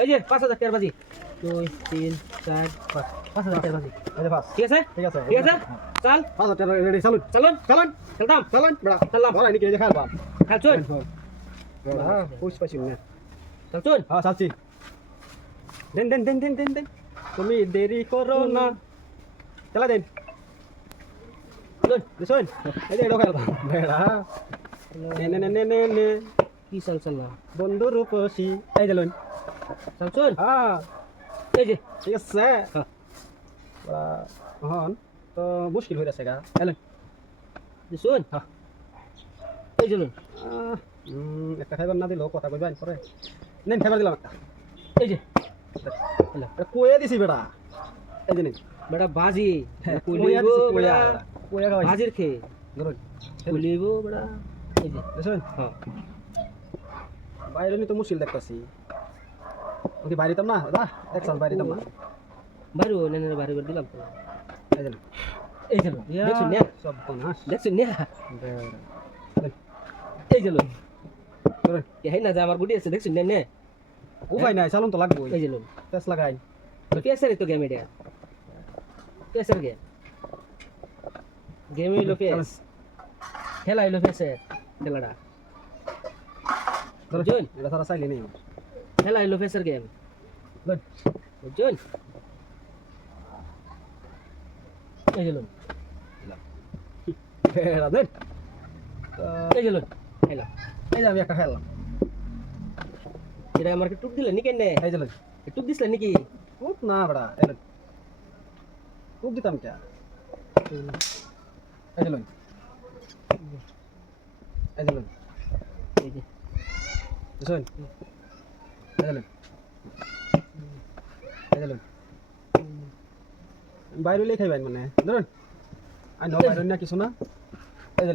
এই যে 5000 টাকার বাজি 2 3 4 5 5000 টাকার বাজি এই যে পাস ঠিক আছে ঠিক আছে চল 5000 টাকা রেডি চালুন চলুন চালুন খেলতাম চালুন বড়া চাললাম বড়া নাকি এই যে খেলবা খেলছুন হ্যাঁ পুষ পাইছি না চলছুন হ্যাঁ চালছি দেন দেন দেন দেন দেন দেন তুমি দেরি করো না চালা দেন চলুন দিছুন এই যে এটা খেলবা বেড়া নে নে নে নে নে কি চলছলা বন্ধু রূপসী এই যে লুন চলছুন হ্যাঁ এই যে ঠিক আছে হন তো মুশকিল হয়ে যাচ্ছে গা এলেন দিছুন এই চলুন একটা খাইবার না দিলেও কথা কইবেন পরে নেন খাইবার দিলাম একটা এই যে এটা কয়ে দিছি বেটা এই যে নেন বেটা বাজি কইয়া দিছি কইয়া কইয়া খাওয়াই বাজির খেয়ে ধরুন কুলিব বেটা এই যে দেখুন হ্যাঁ বাইরে নি তো মুশকিল দেখতাছি ওকে বাইরে তাম না দাদা দেখছাল বাইরে তাম না বাইরে নেনে বাইরে করে দিলাম তো এই যে এই চলুন দেখছুন না সব বনাস দেখছুন না এই চলুন ধরুন এই না যে আমার গুটি আছে দেখছুন না উপায় নাই চালুন তো লাগবে এই চলুন পেস লাগাই পেসারে তো গেম এটা পেসার গেম গেম হইলো পেস খেলা হইলো পেসে খেলাটা বুঝুন এটা সারা চাইলে নেই খেলা হইলো পেসার গেম গুড বুঝুন এই চলুন এরা দেন এই চলুন খেলা এই যে আমি একটা খেললাম এটা আমার টুক দিলে নিকেন নে এই যে টুক দিছলে নাকি খুব না বড়া এলেন খুব দিতাম কে এই যে এই যে এই যে দেখুন এই যে এই যে বাইরে লেখাই বাইন মানে ধরুন আই নো বাইরে না কিছু না এই যে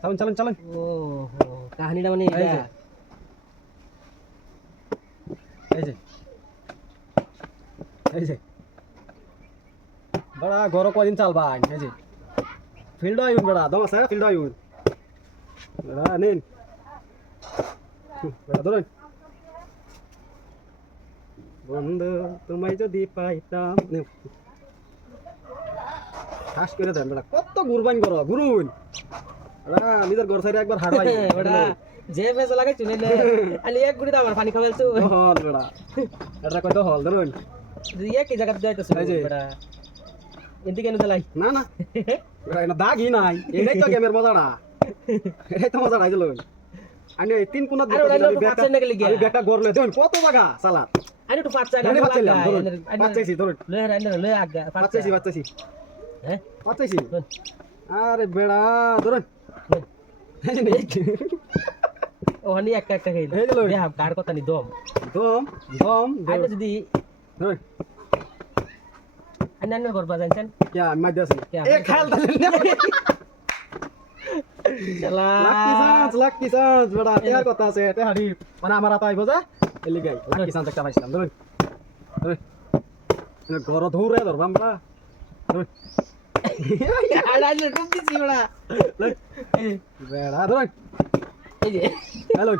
চালুন চালুন চালুন ও কাহিনীটা মানে এই যে এই যে এই যে বড়া ঘর কদিন চালবা এই যে ফিল্ড আইউন বড়া দম আছে ফিল্ড আইউন বড়া নিন বড়া ধরুন বন্ধু তোমায় যদি পাইতাম হাস করে দেন বড়া কত গুরবান করো গুরুন বড়া নিজের ঘর সাইডে একবার হারবাই বড়া যে পেছ লাগাই চুনে লে আলি এক গুড়ি আমার পানি খাওয়ালছো হল বড়া এটা কত হল ধরুন রিয়া কি জায়গা যাইতেছ এই যে। বড়া এদিকে কেন চালাই না না বড়া এটা দাগই নাই এটাই তো গেমের মজাটা এটাই তো মজাটা আইলো আমি তিন কোণা আরে ওরা লোক পাচ্ছে না গেলি আমি ব্যাটা গরলে দেখুন কত জায়গা সালাদ আরে একটু পাঁচ জায়গা এনে পাচ্ছিলাম ধরুন পাচ্ছি ধরুন লে আরে লে আগা পাচ্ছি হ্যাঁ পাচ্ছি আরে বেড়া ধরুন ওখানে একটা একটা খাই এই গেলো। দেখ কার কথা নি দম দম দম আইটা যদি ধরুন আন্না করবা জানছেন क्या मैं दस क्या? एक खेल চালা লাকি চান্স বড়া কে কথা আছে তে হাড়ি মানে আমার আতা আইবো যা এলি গাই লাকি চান্স একটা পাইছিলাম ধরুন ধরুন ঘর ধরে ধরবাম বড়া ধরুন আড়াইলে টুক দিছি বড়া বেড়া ধরুন এই যে হ্যালো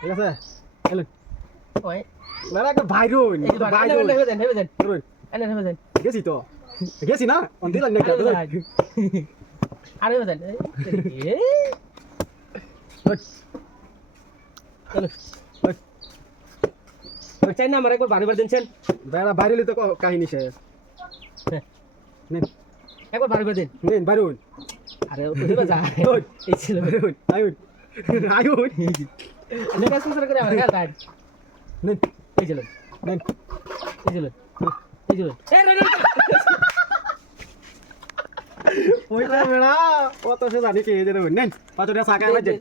ঠিক আছে হ্যালো ওই বেড়া একটা ভাইরুন এই যে বাইরে হেবে দেন ধরুন আন্না হেবে দেন গেছি তো গেছি না অন দিলাম না ধরুন আরে হেবে দেন এই চলো চাই না আমার একবার বাড়ি দিনছেন বেড়া বাইরে তো কাহিনী শেষ নিন একবার বাড়ি দিন নিন বাইরুন আরে হেবে যা এই ছিল বাইরুন আয়ুন আয়ুন নেকাস সুসর করে আমার গাল নিন এই ছিল নিন এই ছিল এই ছিল এ রে ওইটা বেড়া কত সে জানি কে যে নেন 5 টাকা সাকা বাজে